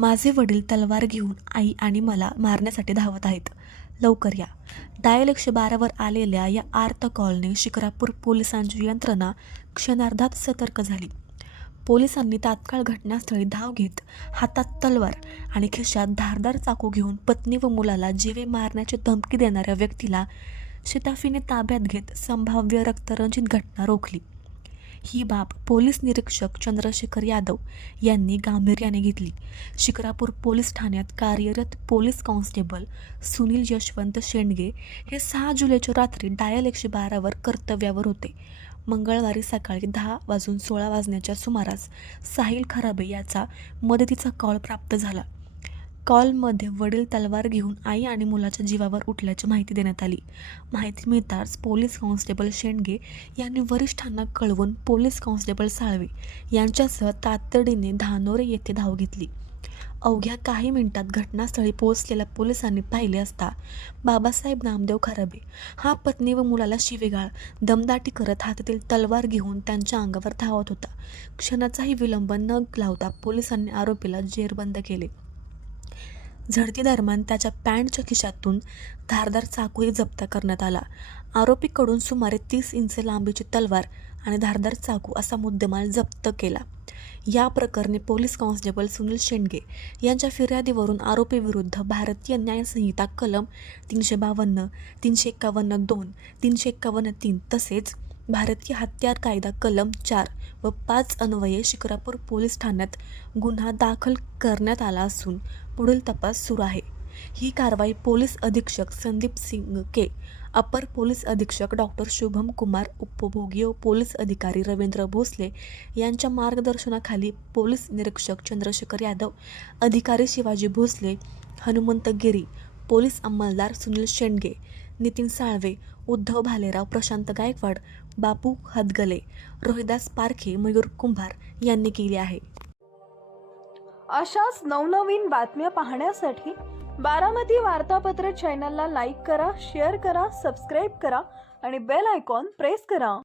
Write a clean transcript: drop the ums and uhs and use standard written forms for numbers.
माझे वडील तलवार घेऊन आई आणि मला मारण्यासाठी धावत आहेत. लवकर या. डायल 112वर आलेल्या या आर्त कॉलने शिक्रापूर पोलिसांची यंत्रणा क्षणार्धात सतर्क झाली. पोलिसांनी तात्काळ घटनास्थळी धाव घेत हातात तलवार आणि खिशात धारदार चाकू घेऊन पत्नी व मुलाला जीवे मारण्याची धमकी देणाऱ्या व्यक्तीला शिताफीने ताब्यात घेत संभाव्य रक्तरंजित घटना रोखली. ही बाब पोलीस निरीक्षक चंद्रशेखर यादव यांनी गांभीर्याने घेतली. शिक्रापूर पोलीस ठाण्यात कार्यरत पोलीस कॉन्स्टेबल सुनील यशवंत शेंडगे हे 6 जुलैच्या रात्री डायल 112वर कर्तव्यावर होते. मंगळवारी सकाळी 10:16 सुमारास साहिल खराबे याचा मदतीचा कॉल प्राप्त झाला. कॉलमध्ये वडील तलवार घेऊन आई आणि मुलाच्या जीवावर उठल्याची माहिती देण्यात आली. माहिती मिळताच पोलीस कॉन्स्टेबल शेंडगे यांनी वरिष्ठांना कळवून पोलीस कॉन्स्टेबल साळवे यांच्यासह तातडीने धानोरे येथे धाव घेतली. अवघ्या काही मिनिटात घटनास्थळी पोहोचलेल्या पोलिसांनी पाहिले असता बाबासाहेब नामदेव खराबे हा पत्नी व मुलाला शिवीगाळ दमदाटी करत हातातील तलवार घेऊन त्यांच्या अंगावर धावत होता. क्षणाचाही विलंब न लावता पोलिसांनी आरोपीला जेरबंद केले. झडतीदरम्यान त्याच्या पॅन्टच्या खिशातून धारदार चाकूही जप्त करण्यात आला. आरोपीकडून सुमारे 30 इंच लांबीची तलवार आणि धारदार चाकू असा मुद्देमाल जप्त केला. या प्रकरणी पोलीस कॉन्स्टेबल सुनील शेंडगे यांच्या फिर्यादीवरून आरोपीविरुद्ध भारतीय न्याय संहिता कलम 352, 351(2), 351(3) तसेच भारतीय हत्यार कायदा कलम 4 व 5 अन्वये शिक्रापूर पोलीस ठाण्यात गुन्हा दाखल करण्यात आला असून पुढील तपास सुरू आहे. ही कारवाई पोलीस अधीक्षक संदीप सिंग के, अपर पोलीस अधीक्षक डॉक्टर शुभम कुमार, उपविभागीय पोलीस अधिकारी रवींद्र भोसले यांच्या मार्गदर्शनाखाली पोलीस निरीक्षक चंद्रशेखर यादव, अधिकारी शिवाजी भोसले, हनुमंत गिरी, पोलीस अंमलदार सुनील शेंडगे, नितीन साळवे, उद्धव भालेराव, प्रशांत गायकवाड, बापू हदगले, रोहिदास पारखे, मयूर कुंभार यांनी केली आहे. अशाच नवनवीन बातम्या पाहण्यासाठी बारामती वार्तापत्र चॅनलला लाईक करा, शेअर करा, सबस्क्राईब करा आणि बेल आयकॉन प्रेस करा.